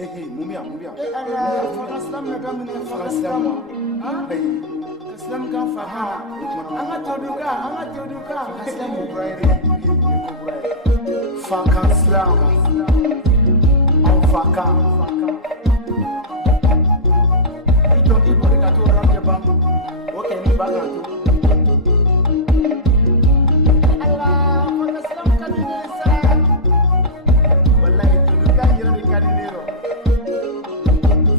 Mumia. Allah, Islam na kami ni Islam. Ha? Islam kan fata. Anga toduka. Islam kubraire. Faka Islam. Au faka. Ito di ko ka to ram ya bang. Okay ni baga to. Allah, faka Islam kan ni sa. Wallahi toduka yira ni kan ni ro.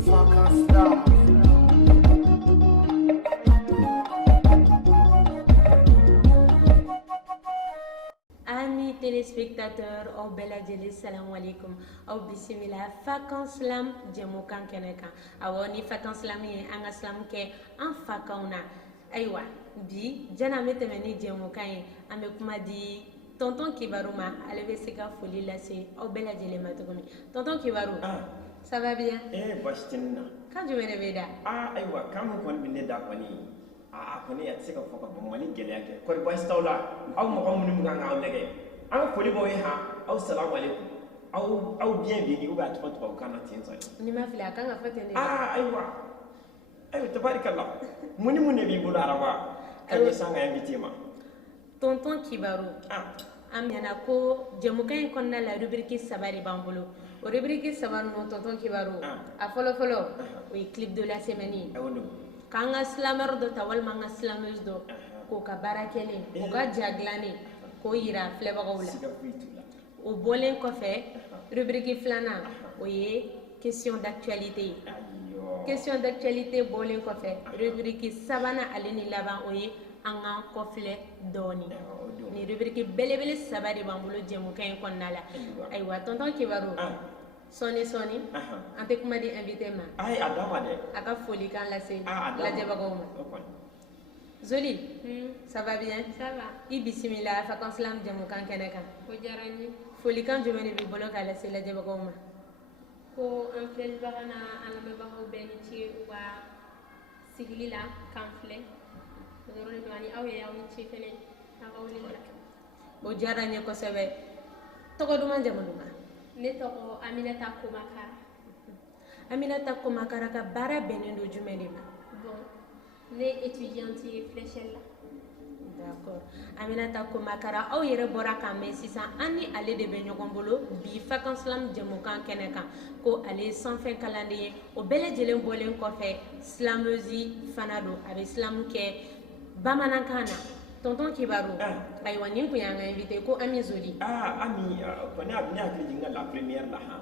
Faka Islam. Amis téléspectateurs, au beladjeli salam alaikum. Au bismillah, vacances lam jemukan keneka. Awoni vacances lam ye anga slam ke en fakauna. Aywa, bi jana metemeni jemukan ye ame kuma di tonton Kibaruma, ale be se ka foli lase au beladjeli matogomi. Tonton Kibaru. Ça va bien? Bashtinna. Quand je me réveille là. Aywa, quand vous connaissez d'accord. Kone ya tsika foka bomani gele yake ko ba stawla aw mo ko munum nga ngaw lege an foli boy ha aw salamu alaikum aw bien bi uba to kana tinso Ni ma fila kan afate ne. Aywa tabarakallah muni bi bula rawa kan sanga invité ma Tonton Kibaru. Amena ko jemukan konna la rubrique sabari bambolo. O rubrique sabaru no tonton Kibaru. A folo oui clip de la semaine. Kanga slammer do tawal manga slammers do ko ka barakele ko ga jaglane ko yira flebagawla o bolen ko fe rubrique flana o ye question d'actualité bolen ko fe rubrique sabana aleni laban o ye anga ko fle doni ni rubrique belebele sabari bambulo jemu kay kon nala ay wa tonton Kibaru Soni ante kuma di invité ma adama de aka foli kan lase lajɛbagaw ma Zoli ça va bien? Ça va. I bisimila vacances lam jamukan kɛnɛ kan O diyara n ye. folikan jumɛn de b'i bolo k'a lase lajɛbagaw ma Ko an filɛlibaga n'a lamɛnbagaw bɛɛ ni ce u ka sigili la k'an filɛ o dɔrɔn de don ani aw yɛrɛ aw ni ce fɛnɛ aw ka wele la. o diyara n ye kosɛbɛ tɔgɔ duman jamu duman Ne tɔgɔ Aminata Komakara. Aminata Komakara ka baara bɛnnen don jumɛn de ma? Bon, ne étudiante ye Fléchelle la. D'accord. Aminata Komakara aw yɛrɛ bɔra k'a mɛn sisan an ni ale de bɛ ɲɔgɔn bolo bi vacances lam jɛmukan kɛnɛ kan ko ale ye sanfɛ kalanden ye o bɛɛ lajɛlen bɔlen kɔfɛ silamɛzi fana don a bɛ silamu kɛ bamanankan na. Tonton Kibaru, ayiwa nin kun y'an ka invité ko Ami Zoli. Ami, kɔni a bɛ ne hakili jigin la première la han.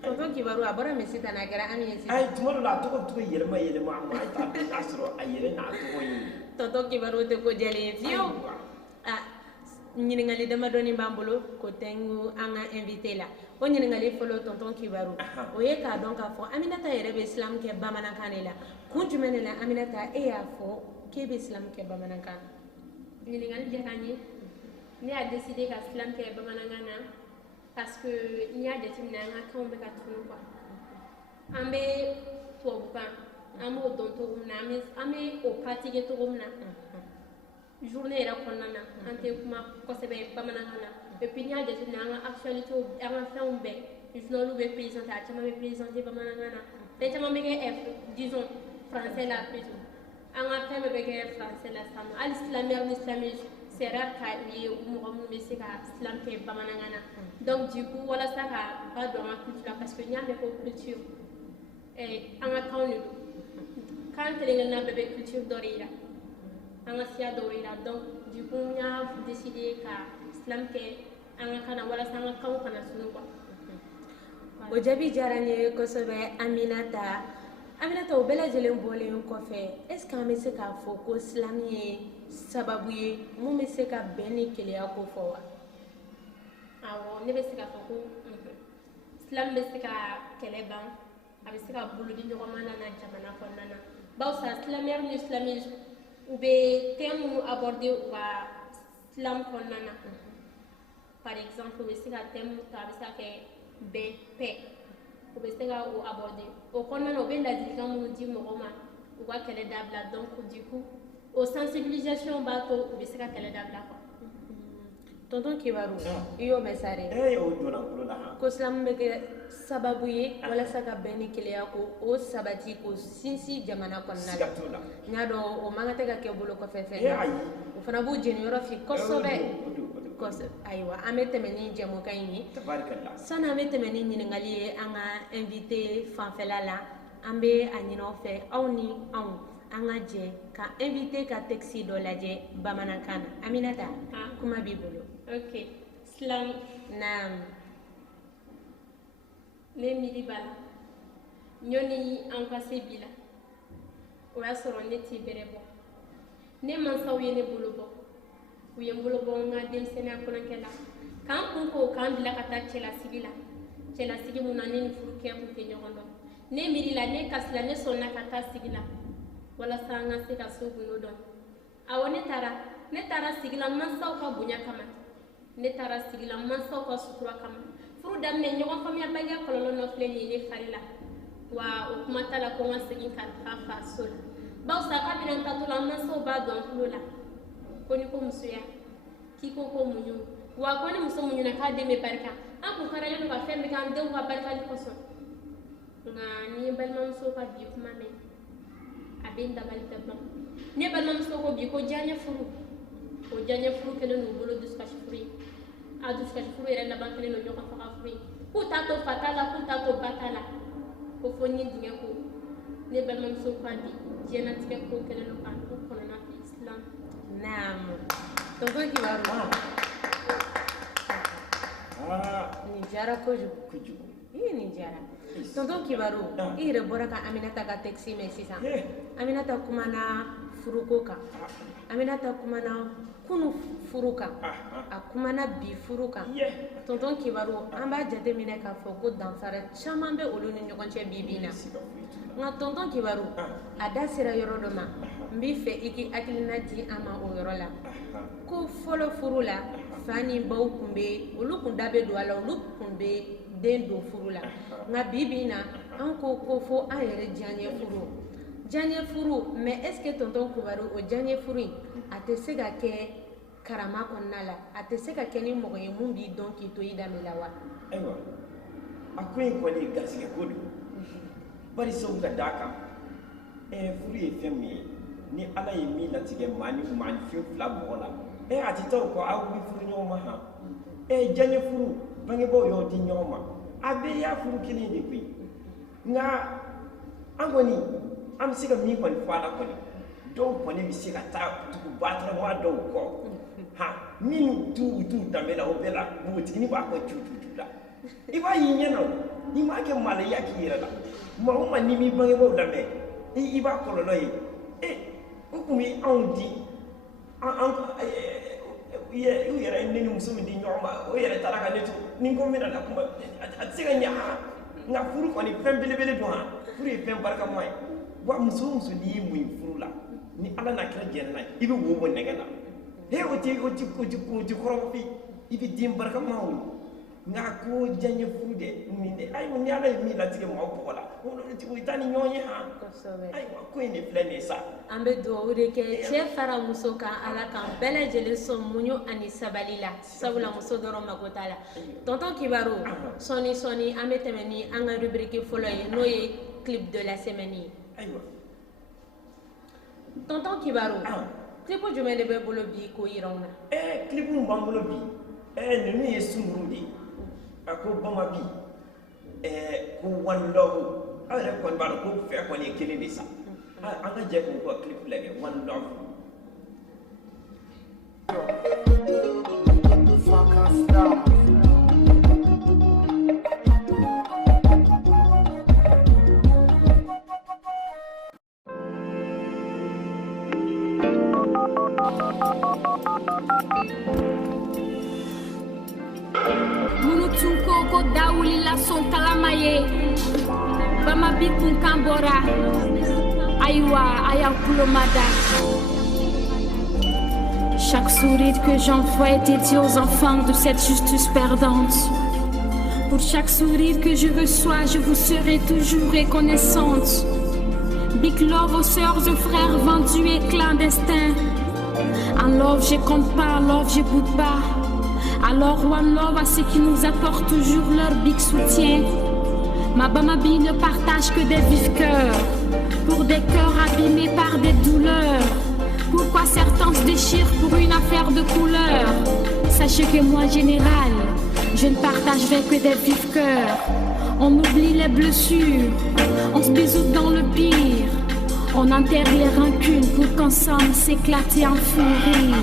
Tonton Kibaru a bɔra Messi tan n'a kɛra Ami ye sisan. Tuma dɔ la a tɔgɔ yɛlɛma a t'a dɔn n'a sɔrɔ a yɛrɛ n'a tɔgɔ ye. Tonton Kibaru tɛ ko jɛlen ye fiyewu. Ɲininkali damadɔni b'an bolo ko tɛngu an ka invité la. O ɲininkali fɔlɔ Tonton Kibaru o ye k'a dɔn k'a fɔ Aminata yɛrɛ bɛ silamu kɛ bamanankan de la. Kun jumɛn de la Aminata e y'a fɔ k'e bɛ silamu kɛ bamanankan na? Ɲininkali diyara n ye. Ne y'a décidé ka silamu kɛ bamanankan na parce que n y'a jateminɛ an ka kanw bɛ ka tunu quoi. An bɛ tubabukan an b'o dɔn cogo min na an bɛ o pratiquer cogo min na journée yɛrɛ kɔnɔna na an tɛ kuma kosɛbɛ bamanankan na et puis n y'a jateminɛ an ka actualité an ka fɛnw bɛɛ journaux bɛ présenter a caman bɛ présenter bamanankan na fɛn caman bɛ kɛ disons français la plutôt. An ka fɛn bɛɛ bɛ kɛ français la sisan nɔ hali silamɛw ni silamɛju c'est rare ka ye mɔgɔ minnu bɛ se ka silamu kɛ bamanankan na donc du coup walasa ka ba don an ka culture la parce que n y'a mɛn ko culture an ka kanw de don kan kelen-kelenna bɛɛ bɛ culture dɔ de yira an ka siya dɔw yira donc du coup n y'a décidé ka silamu kɛ an ka kan na walasa an ka kanw kana sunu quoi. O jaabi diyara n ye kosɛbɛ Aminata. Aminata o bɛɛ lajɛlen bɔlen kɔfɛ est ce que an bɛ se k'a fɔ ko silamu ye sababu ye mun bɛ se ka bɛn ni keleya ko fɔ wa? Awɔ ne bɛ se k'a fɔ ko silamu bɛ se ka kɛlɛ ban a bɛ se ka bolodi ɲɔgɔnma na jamana kɔnɔna na barisa silamɛw ni silamɛju u bɛ thème minnu aborder u ka silamu kɔnɔna na par exemple u bɛ se ka thème ta a bɛ se ka kɛ bɛn paix u bɛ se ka o aborder o kɔnɔna na u bɛ ladilikan minnu di mɔgɔw ma u ka kɛlɛ dabila donc du coup o sensibilisation b'a to u bɛ se ka kɛlɛ dabila quoi. tonton Kibaru iyo mesare o dona kulo la ko islam be ke sababu ye wala saka beni keleya ko o sabati ko sinsi jamana konna la nya do o mangate ka ke bolo ko fefe o fana bu jeni yoro fi ko sobe ko aywa amete meni jemo kayni tabarakallah sana amete meni ni ngali anga invité fanfela la ambe anyino fe awni anga je ka invité ka taxi do laje bamanakana Aminata kuma bi bolo ok slam naam ne miri bala ñoni en passé bila o ya soro ne ti bere bo ne man saw yene bolo bo u ye bolo bo nga dem sena ko kala kan kun ko kan bila kata cela sigi mun ne ni furu ke ko ke nyondo ne miri la ne kasla ne sonna kata sigila wala sanga se ka so buno don awone tara sigila man saw ka bunya kama ne tara sigila man saw ka sutura kama furu damne ñogon famiya banga kololo no fle ni ne farila wa o kuma tala ko ma sigin kan fa sol baw sa ka binan tatula man saw ba don flula ko ni ko musuya ki ko munyu wa ko ni muso munyu na ka de me barka an ko kara yano ba fembe kan de wa barka ni ko so nga ni balma muso ka bi kuma me abin da bal tabba ne balma muso ko bi ko janya furu kele no bolo duska furi aduska furu era na bankele no joka fa furi ku tato fatala ku tato batala ko fonni dinga ko ne balma muso ko bi jena tike ko kele no kan ko kono na islam naam tonton Kibaru ni jara kuju ni jara tonton Kibaru ire bora ka Aminata ka taxi me sisan Aminata kuma na furuko kan Aminata kuma na kunu furuka a kuma na bi furuka tonton Kibaru an b'a jate minɛ k'a fɔ ko danfara caman bɛ olu ni ɲɔgɔn cɛ bi na nka tonton Kibaru a da sera yɔrɔ dɔ ma n b'i fɛ i k'i hakilina di an ma o yɔrɔ la ko fɔlɔ furu la fa ni baw kun bɛ olu kun da bɛ don a la olu kun bɛ den don furu la nka bi na an ko fo an yɛrɛ diyaɲɛ furu mais est ce que tonton Kibaru o diyaɲɛ furu in a tɛ se ka kɛ karama kɔnɔna la a tɛ se ka kɛ ni mɔgɔ ye mun b'i dɔn k'i to i danbe la wa ayiwa a ko in kɔni ye garisɛgɛ ko don bari sabu ka d'a kan furu ye fɛn min ye ni ala ye min latigɛ maanifin fila mɔgɔ la a tɛ taa o kɔ aw bɛ furu ɲɔgɔn ma han diyaɲɛ furu bangebaaw y'o di ɲɔgɔn ma a bɛɛ y'a furu kelen de koyi nka an kɔni an bɛ se ka min kɔni fɔ a la kɔni dɔw kɔni bɛ se ka taa tugu batɔrɔma dɔw kɔ minnu t'u danbe la o bɛɛ la npogotigini b'a kɔ cucu la i b'a y'i ɲɛ na n'i m'a kɛ maloya k'i yɛrɛ la maa o maa n'i b'i bangebaaw lamɛn i b'a kɔlɔlɔ ye o tun bɛ anw di u yɛrɛ ne ni muso min di ɲɔgɔn ma o yɛrɛ taara ka ne to ni ko min na kuma a tɛ se ka ɲɛ nka furu kɔni fɛn belebele don ha furu ye fɛn barikama ye wa muso o muso n'i y'i muɲu furu la ni ala n'a kɛra jɛnɛ na i bɛ wo bɔ nɛgɛ la o ti kɔrɔfin i bɛ den barikama o nka ko diyaɲɛ furu de ayiwa ni ala ye min latigɛ maaw bɔgɔ la o t'a ni ɲɔgɔn ye han ayiwa ko in de filɛ nin ye sa an bɛ dugawu de kɛ cɛ fara muso kan ala k'an bɛɛ lajɛlen sɔn muɲu ani sabali la sabula muso dɔrɔn mago t'a la tonton Kibaru sɔni an bɛ tɛmɛ ni an ka rubrique fɔlɔ ye n'o ye clip de la semaine ye ayiwa tonton Kibaru clip jumɛn de bɛ bolo bi k'o yira anw na clip min b'an bolo bi ninnu ye sunkuru de ye a ko bama bi ko one love aw yɛrɛ kɔni b'a dɔn ko fɛ kɔni ye kelen de sa an ka jɛ k'o ka clip lajɛ one love Munutunko ko dawuli la son kalamaye bama bikun kambora aywa aya kulomada. Chaque sourire que j'envoie est dédié aux enfants de cette justice perdante. Pour chaque sourire que je reçois, je vous serai toujours reconnaissante. Big love aux sœurs et frères vendus et clandestins. En love je compte pas, en love je boude pas. Alors One Love à ceux qui nous apportent toujours leur big soutien. Ma Bamabi ne partage que des vifs cœurs, pour des cœurs abîmés par des douleurs. Pourquoi certains se déchirent pour une affaire de couleur? Sachez que moi, général, je ne partagerai que des vifs cœurs. On oublie les blessures, on se bisoute dans le pire. On enterre les rancunes pour qu'ensemble s'éclater en fou rire.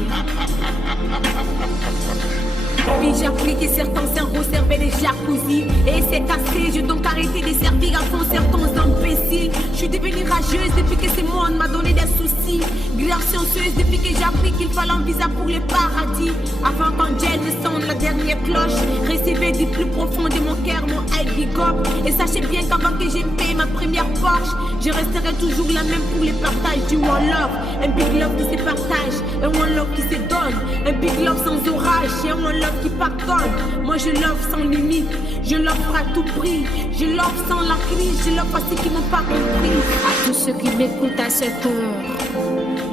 Puis j'ai appris que certains cerveaux servaient des jacuzzi. Et c'est cassé, j'ai donc arrêté de servir à fond certains imbéciles. Je suis devenue rageuse depuis que ce monde m'a donné des soucis. Grave scienceuse depuis que j'ai appris qu'il fallait un visa pour les paradis. Avant quand Dieu ne sonne la dernière cloche, recevez du plus profond de mon cœur mon high big up. Et sachez bien qu'avant que j'ai payé ma première Porsche, je resterai toujours la même pour les partages du One Love. Un big love qui se partage, un One Love qui se donne. Un big love sans orage, et un One Love qui pardonne. Moi je l'offre sans limite, je l'offre à tout prix. Je l'offre sans la crise, je l'offre à ceux qui n'ont pas compris. À tous ceux qui m'écoutent à cette heure,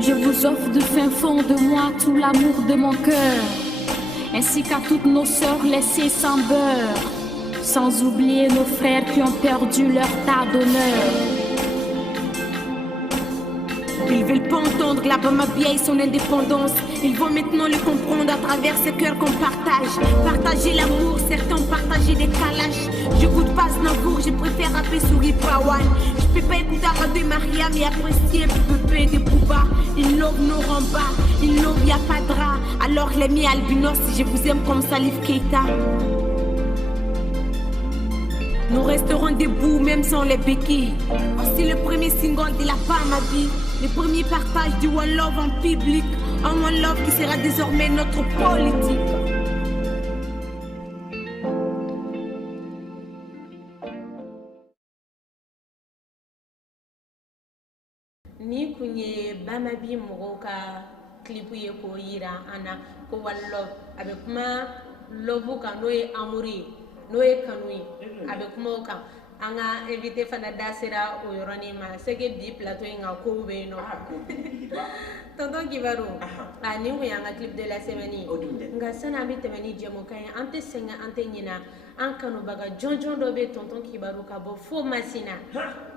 je vous offre du fin fond de moi tout l'amour de mon cœur, ainsi qu'à toutes nos sœurs laissées sans beurre, sans oublier nos frères qui ont perdu leur tas d'honneur. Ils veulent pas entendre la Bamabia et son indépendance. Ils vont maintenant le comprendre à travers ce cœurs qu'on partage. Partager l'amour, certains partager des calaches. Je goûte pas Znavour, je préfère rapper sur Ipawan. Je peux pas écouter Radio Maria, mais apprécier Pepe de Bouba. Ils love nos rambas, ils love y'a pas de drap. Alors les mi albinos, je vous aime comme Salif Keita. Nous resterons debout même sans les béquilles. Voici le premier single de la Bamabi, le premier partage du One Love en public. Un One Love qui sera désormais notre politique. Ni kunye Bamabi mɔgɔw ka clip ye ko yira an na ko One Love a bɛ kuma love kan n'o ye amour ye n'o ye kanu ye a bɛ kuma o kan. An ka invité fana da sera o yɔrɔnin ma c'est que bi plateau in ka kow bɛ yen nɔ. Tonton Kibaru nin kun y'an ka clip de la semaine ye nka sani an bɛ tɛmɛ ni jɛmukan ye an tɛ sɛgɛn an tɛ ɲinɛ an kanubaga jɔnjɔn dɔ bɛ tonton Kibaru ka bɔ fo Masina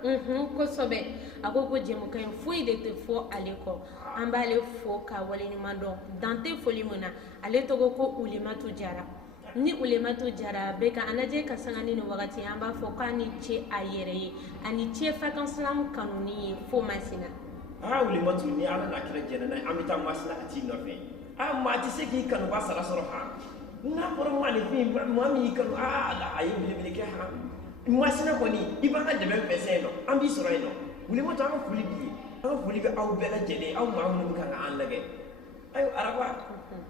kosɛbɛ a ko jɛmukan in foyi de tɛ fɔ ale kɔ an b'ale fo ka waleɲuman dɔn dan tɛ foli min na ale tɔgɔ ko Ulimatu Jara. Ni Ulimatu Jara bɛ ka an lajɛ ka sanga ni nin wagati an b'a fɔ k'a ni ce a yɛrɛ ye ani ce fakansilamu kanuni ye fo Masina. Ulimatu ni ala n'a kɛra jɛnɛ n'a an bɛ taa Masina ka t'i nɔfɛ maa tɛ se k'i kanuba sara sɔrɔ n'a fɔra maalifin maa min y'i kanu a ye belebele kɛ Masina kɔni i b'an ka dɛmɛ fɛ yen nɔ an b'i sɔrɔ yen nɔ Ulimatu an ka foli b'i ye an ka foli bɛ aw bɛɛ lajɛlen aw maa minnu bɛ ka an lajɛ ayiwa araba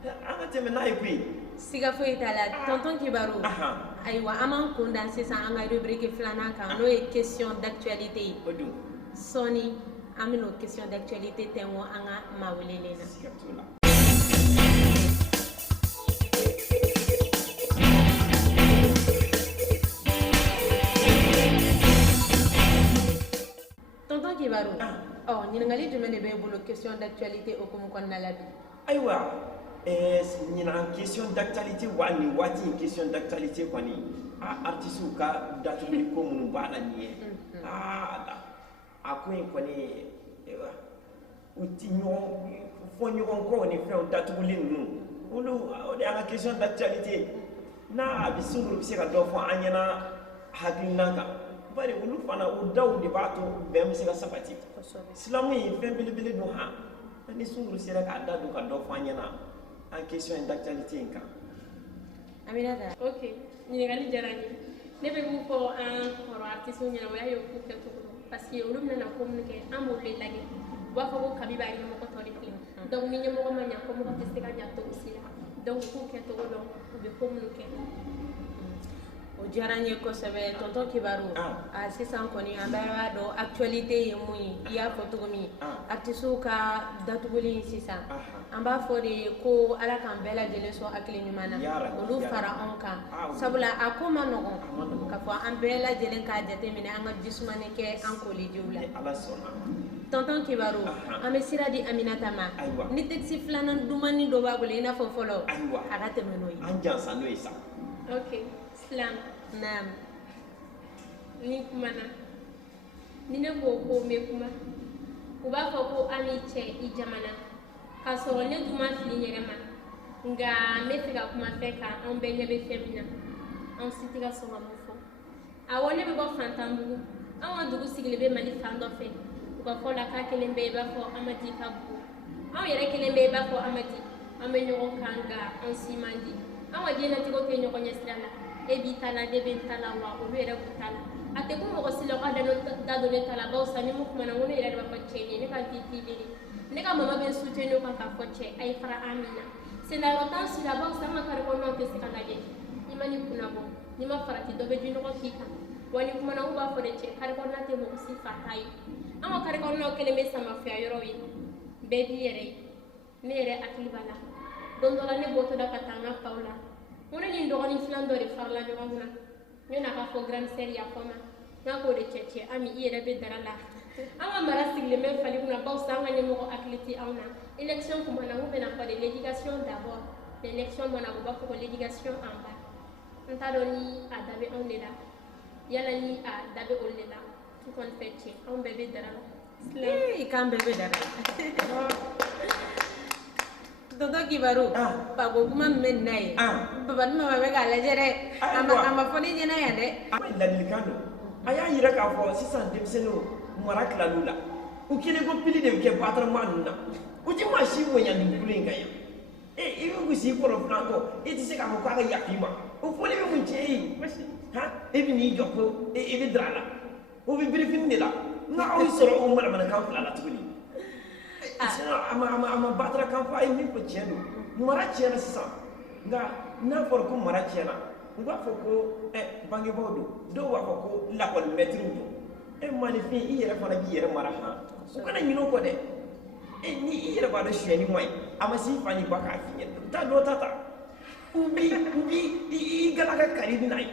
an ka tɛmɛ n'a ye koyi. Siga foyi t'a la tonton Kibaru ayiwa an b'an kun da sisan an ka rubrique filanan kan n'o ye question d'actualité ye sɔɔni an bɛ n'o question d'actualité tɛnku an ka maa welelen na. Tonton Kibaru ɲininkali jumɛn de b'e bolo question d'actualité hukumu kɔnɔna la bi. Ayiwa ɲinan question d'actualité wa nin waati in question d'actualité kɔni artistes ka datuguli ko minnu b'a la nin ye a ko in kɔni u ti ɲɔgɔn fɔ ɲɔgɔn kɔ ni fɛnw datuguli ninnu olu o de y'an ka question d'actualité n'a bɛ sunguru bɛ se ka dɔ fɔ an ɲɛna hakilina kan bari olu fana o daw de b'a to bɛn bɛ se ka sabati silamu ye fɛn belebele don ni sunguru sera k'a da don ka dɔ fɔ an ɲɛna en question d'actualité in kan. Aminata. Ok, ɲininkali diyara n ye. Ne bɛ mun fɔ an kɔrɔ artistes ɲɛna o y'a ye u k'u kɛcogo dɔn parce que olu bɛna ko minnu kɛ an b'olu de lajɛ u b'a fɔ ko kabi b'a ɲɛmɔgɔ tɔ de filɛ donc ni ɲɛmɔgɔ ma ɲa ko mɔgɔ tɛ se ka ɲa togo si la donc u k'u kɛcogo dɔn u bɛ ko minnu kɛ. O diyara n ye kosɛbɛ tonton Kibaru sisan kɔni an bɛɛ b'a dɔn actualité ye mun ye i y'a fɔ cogo min artistes ka datuguli sisan an b'a fɔ de ko ala k'an bɛɛ lajɛlen sɔn hakili ɲuman na olu fara anw kan sabula a ko ma nɔgɔn k'a fɔ an bɛɛ lajɛlen k'a jateminɛ an ka jisumani kɛ an kolijiw la tonton Kibaru ame sira di Aminata ma ni taxi filanan dumani do ba bolo ina fo folo aga temeno yi an jansa no isa ok slam naam ni kuma na ni ne ko ko me kuma u b'a fɔ ko ami cɛ I jamana k'a sɔrɔ ne dun ma fili n yɛrɛ ma nka n bɛ fɛ ka kuma fɛ kan anw bɛɛ ɲɛ bɛ fɛn min na anw si tɛ ka sɔn ka mun fɔ awɔ ne bɛ bɔ Fantanbugu anw ka dugu sigilen bɛ Mali fan dɔ fɛ u ka fɔ la k'a kelen bɛ I b'a fɔ Amadi ka bugu anw yɛrɛ kelen bɛ I b'a fɔ Amadi an bɛ ɲɔgɔn kan nka anw si man di anw ka diɲɛlatigɛw tɛ ɲɔgɔn ɲɛ sira la e b'i ta la ne bɛ n ta la wa olu yɛrɛ b'u ta la a tɛ ko mɔgɔ si la k'a da don ne ta la bawo sa ni mun kumana n ko ne yɛrɛ de b'a fɔ cɛ ye ne ka vivre ne ka mama bɛ soutenu kan k'a fɔ cɛ a ye fara an min na sendayɔrɔ t'an si la bawo sa an ka kare kɔnɔnaw tɛ se ka lajɛ I ma ni kunnabɔ n'i ma farati dɔ bɛ ji nɔgɔ k'i kan wa ni kumana u b'a fɔ de cɛ kare kɔnɔna tɛ mɔgɔ si fa ta ye an ka kare kɔnɔnaw kelen bɛ samafuya yɔrɔw ye bɛɛ b'i yɛrɛ ye ne yɛrɛ hakili b'a la don dɔ la ne bɔtɔ la ka taa n ka faw la n ko ne ni n dɔgɔnin filan dɔ de farala ɲɔgɔn kunna ne n'a ka fɔ grande sœur yafa n ma n'a k'o de cɛ Ami I yɛrɛ bɛ dara la an ka mara sigilen bɛ fali kunna bawo sa an ka ɲɛmɔgɔ hakili tɛ anw na élection kuma na n bɛna fɔ de l'éducation d'abord l'élection mana u b'a fɔ ko l'éducation en bas n t'a dɔn ni a da bɛ anw de la yala ni a da bɛ olu de la tu kɔni fɛ cɛ anw bɛɛ bɛ dara la I kan bɛɛ bɛ dara tonton Kibaru Pago kuma min bɛ nin na ye baba ni mama bɛ k'a lajɛ dɛ a ma fɔ ne ɲɛna yan dɛ ladilikan don a y'a yira k'a fɔ sisan denmisɛnninw mara tilal'u la u kelen ko pili de bɛ kɛ battement ninnu na u tɛ maa si bonya nin bolo in kan yan I bɛ gosi I kɔrɔ filan kɔ I tɛ se k'a fɔ k'a ka yafa I ma o fɔli bɛ mun cɛ ye e bɛ n'i jɔ ko e bɛ dara la o bɛ birifini de la nka aw y'i sɔrɔ o manamanakan fila la tuguni a ma batarakan fɔ a ye min fɔ tiɲɛ don mara tiɲɛna sisan nka n'a fɔra ko mara tiɲɛna u b'a fɔ ko bangebaaw don dɔw b'a fɔ ko lakɔlimɛtiriw don maanifin I yɛrɛ fana b'i yɛrɛ mara u kana ɲinɛ o kɔ dɛ ni I yɛrɛ b'a dɔn sonyɛni man ɲi a ma s'i fa ni ba k'a f'i ɲɛna taa dɔ ta u b'i galaka kari bɛ na ye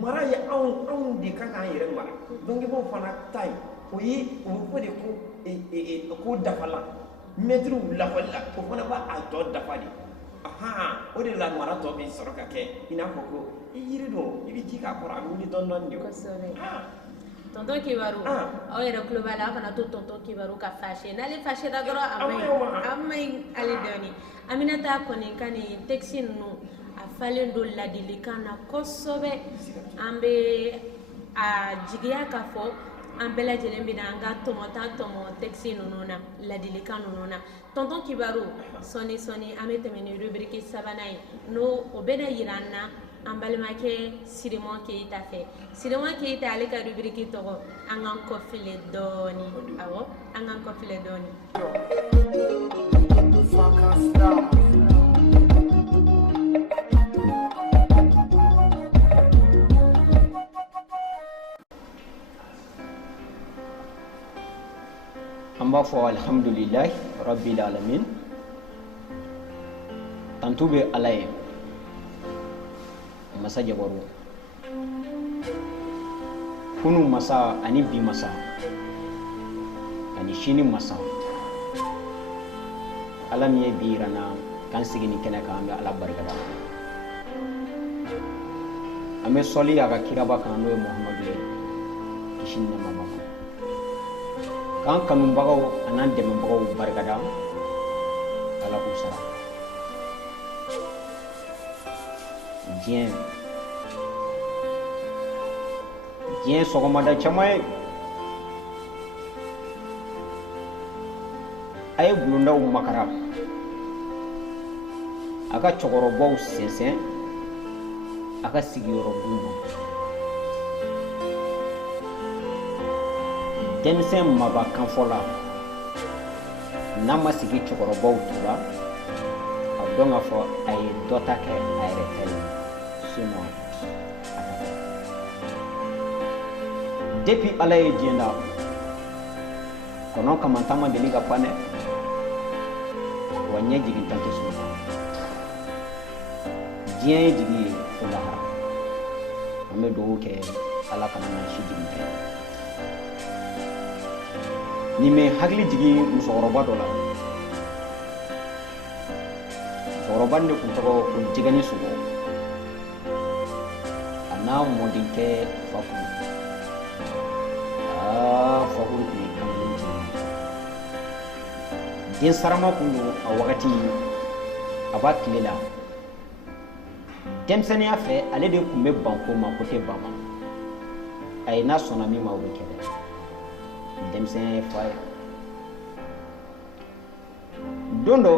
mara ye anw de kan k'an yɛrɛ mara bangebaaw fana ta ye o bɛ fɔ de ko dafalan mɛtiriw lakɔli la o fana b'a tɔ dafa de o de la mara tɔ bɛ sɔrɔ ka kɛ I n'a fɔ ko I yiri don I bɛ ji k'a kɔrɔ a bɛ wuli dɔɔnin de kosɛbɛ tonton Kibaru aw yɛrɛ tulo b'a la aw kana to tonton Kibaru ka fâché n'ale fâché da dɔrɔn a ma ɲi ale dɔɔnin Aminata kɔni ka nin texte ninnu a falen don ladilikan na kosɛbɛ an bɛ a jigiya k'a fɔ an bɛɛ lajɛlen bɛ na an ka tɔmɔ texte ninnu na ladilikan ninnu na tonton Kibaru sɔni an bɛ tɛmɛ ni rubrique sabanan ye n'o o bɛna yira an na an balimakɛ Sirimɔ Keyita fɛ Sirimɔ Keyita ale ka rubrique tɔgɔ an k'an kɔfile dɔɔnin awɔ an k'an kɔfile dɔɔnin an b'a fɔ alhamdulilahi rabbil alamin tantu bɛ Ala ye masa jabaru kunu masa ani bi masa ani sini masa Ala min ye bi yira n na k'an sigi nin kɛnɛ kan an bɛ Ala barikada an bɛ sɔli a ka kiraba kan n'o ye Muhamadu ye kisi ni nɛɛma b'a kan k'an kanubagaw an'an dɛmɛbagaw barikada Ala k'u sara diɲɛ sɔgɔmada caman ye a ye bulondaw makara a ka cɛkɔrɔbaw sɛnsɛn a ka sigiyɔrɔ d'u ma denmisɛn maba kanfɔla n'a ma sigi cɛkɔrɔbaw tora a dɔn k'a fɔ a ye dɔ ta kɛ a yɛrɛ ta ye sinon a ka kɛ depuis Ala ye diɲɛ da kɔnɔ kamantan ma deli ka pan dɛ wa ɲɛ jigintan tɛ sɔrɔ diɲɛ ye jigi ye fo lahara an bɛ dugawu kɛ Ala kana na si jigin kɛ ni me hakili jigi musokɔrɔba dɔ la musokɔrɔba ne kun tɔgɔ ko jigani sogo a n'a mɔdenkɛ Fakuru Fakuru kun ye kamalen jigin den sarama kun don a wagati a b'a tile la denmisɛnniya fɛ ale de kun bɛ ban ko ma ko tɛ ban ma a ye n'a sɔnna min ma o bɛ kɛ dɛ denmisɛnya ye fa ye don dɔ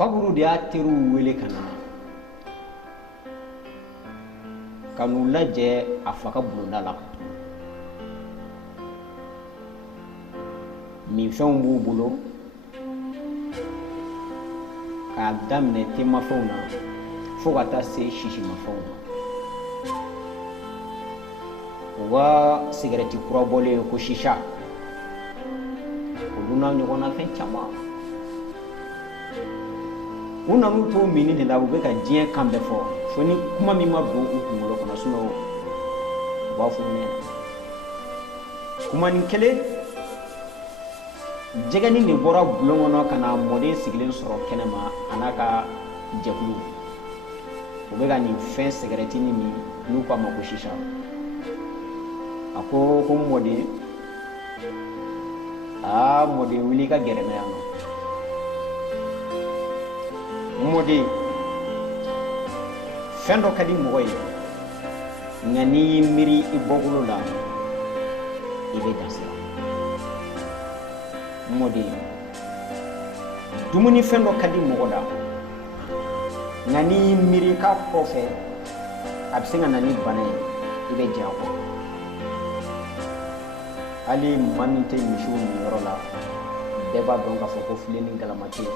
Fakuru de y'a teriw wele ka na ka n'u lajɛ a fa ka bulonda la minfɛnw b'u bolo k'a daminɛ temafɛnw na fo ka taa se sisimafɛnw ma u ka sigarɛti kura bɔlen ko shisha olu n'a ɲɔgɔnna fɛn caman u nan'u to mini de la u bɛ ka diɲɛ kan bɛɛ fɔ fo ni kuma min ma don u kunkolo kɔnɔ u b'a fɔ ɲɛna kuma nin kelen jɛgɛni de bɔra bulon kɔnɔ ka na mɔden sigilen sɔrɔ kɛnɛma a n'a ka jɛkulu u bɛ ka nin fɛn sigarɛtini min n'u k'a ma ko shisha a ko mɔden mɔden wuli ka gɛrɛ na yan nɔ mɔden fɛn dɔ ka di mɔgɔ ye nka n'i y'i miiri i bɔkolo la i bɛ dansira mɔden dumuni fɛn dɔ ka di mɔgɔ la nka n'i y'i miiri k'a kɔfɛ a bɛ se ka na ni bana ye i bɛ jɛ a kɔ hali maa min tɛ misiw min yɔrɔ la bɛɛ b'a dɔn k'a fɔ ko filen ni galama tɛ yen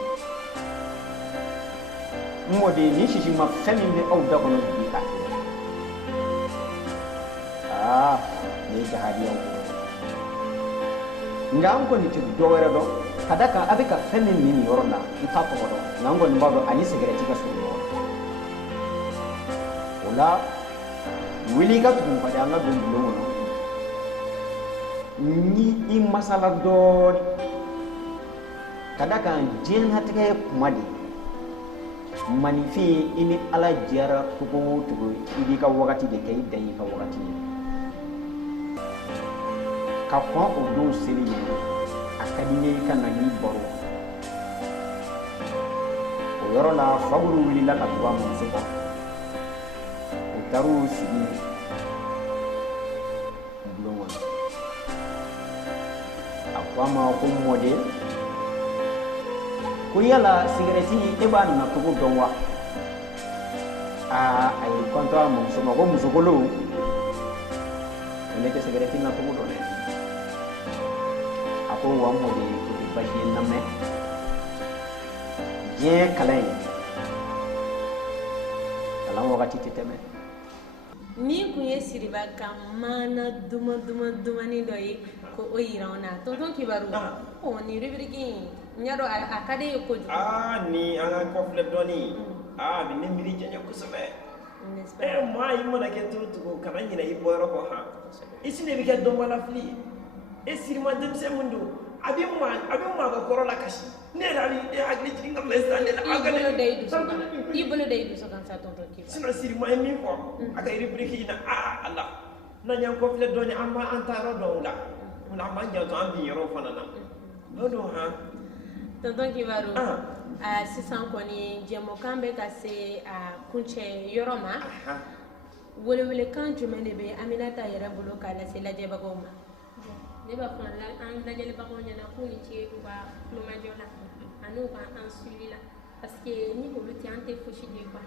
mɔden ni sisima fɛn min bɛ aw da kɔnɔ bi k'a kɛ nin ye jahadiyaw nka an kɔni tɛ dɔ wɛrɛ dɔn ka da kan a bɛ ka fɛn min min nin yɔrɔ la n t'a tɔgɔ dɔn nka an kɔni b'a dɔn ani sigarɛti ka surun ɲɔgɔn na o la wuli i ka tugu fadɛ an ka don bulon kɔnɔ ni i masala dɔɔni ka da kan diɲɛlatigɛ ye kuma de ye maninfin i ni ala jɛra cogo o cogo i b'i ka wagati de kɛ i dan y'i ka wagati ye ka kɔn o don seli ye a ka di n ye i ka na n'i baro o yɔrɔ la Fakuru wulila ka tugu a mɔmuso kɔ u taar'u sigi bulon kɔnɔ a ko a ma ko mɔden ko yala sigarɛti e b'a nacogo dɔn wa a ye kɔntɔ a mɔmuso ma ko musokolo ne tɛ sigarɛti nacogo dɔn dɛ a ko wa mɔden o tɛ basi ye lamɛn diɲɛ kalan in kalan wagati tɛ tɛmɛ min kun ye Siriba ka maana dumani dɔ ye ko o yira anw na tonton Kibaru nin rubrique in n y'a dɔn a ka di e ye kojugu ni an ka kɔfilɛ dɔɔni a bɛ ne miiri janya kosɛbɛ maa i mana kɛ cogo cogo kana ɲinɛ i bɔyɔrɔ kɔ han i sini bɛ kɛ dɔnbala fili ye e Sirima denmisɛn min don a bɛ maa ka kɔrɔ la kasi ne yɛrɛ hali ne hakili jigin ka mɛn sisan ne la i bolo da i dusu kan sa tonton Kibaru sinon Sirima ye min fɔ a ka rubrique in na ala n'an y'an kɔfilɛ dɔɔni an ta yɔrɔ dɔn o la an b'an janto an bin yɔrɔ fana na n'o don han tonton Kibaru sisan kɔni jɛmukan bɛ ka se a kuncɛ yɔrɔ ma welewelekan jumɛn de bɛ Aminata yɛrɛ bolo k'a lase lajɛbagaw ma ne b'a fɔ an lajɛbagaw ɲɛna k'u ni ce u ka kulomajɔ la ani u ka an suivi la parce que ni olu tɛ an tɛ fosi de quoi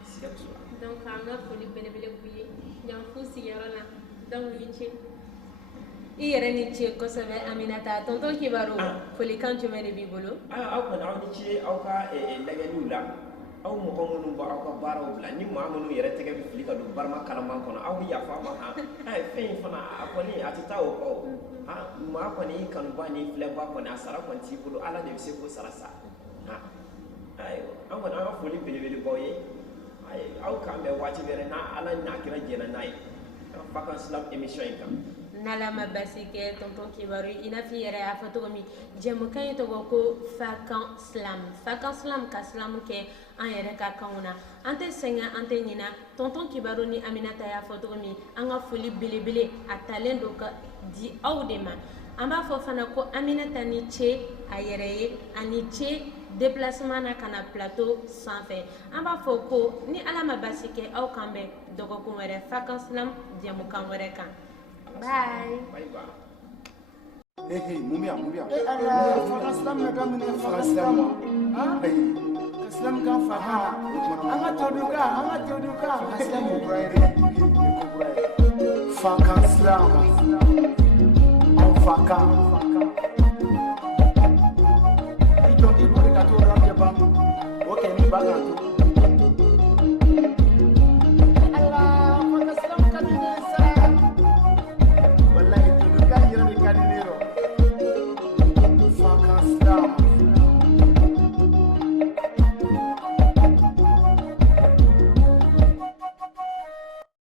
donc an ka foli belebele b'u ye yan f'u sigiyɔrɔ la donc u ni ce i yɛrɛ ni ce kosɛbɛ Aminata tonton Kibaru folikan jumɛn de b'i bolo aw kɔni aw ni ce aw ka lajɛliw la aw mɔgɔ minnu bɔ aw ka baaraw bila ni maa minnu yɛrɛ tɛgɛ bɛ fili ka don barama kalaman kɔnɔ aw bɛ yafa ma fɛn in fana a kɔni a tɛ taa o kɔ maa kɔni i kanuba ni filɛba kɔni a sara kɔni t'i bolo ala de bɛ se k'o sara sa ayiwa an kɔni an ka foli belebelebaw ye aw k'an bɛn waati wɛrɛ n'a ala n'a kira jɛna n'a ye vacances la émission in kan Nalama basike tonton kibaru ina fi yɛrɛ a fɔ cogo min jɛmukan ye tɔgɔ ko fakan slam ka slam kɛ an yɛrɛ ka kanw na an tɛ sɛgɛn an tɛ ɲina tonton kibaru ni aminata y'a fɔ cogo min an ka foli belebele a talen don ka di aw de ma an b'a fɔ fana ko aminata ni ce a yɛrɛ ye ani ce déplacement na kana plateau sanfɛ an b'a fɔ ko ni ala ma basi kɛ aw kan bɛn dɔgɔkun wɛrɛ fakan slam jɛmukan wɛrɛ kan. Bye. Hey, Mumia. Islam na kami ni Islam. Islam kan faham. Anga teoduka. Islam mubraire. Fakan Islam. Au fakan. Itu ibu kita tu orang Jepang. Oke, ni bagan tu.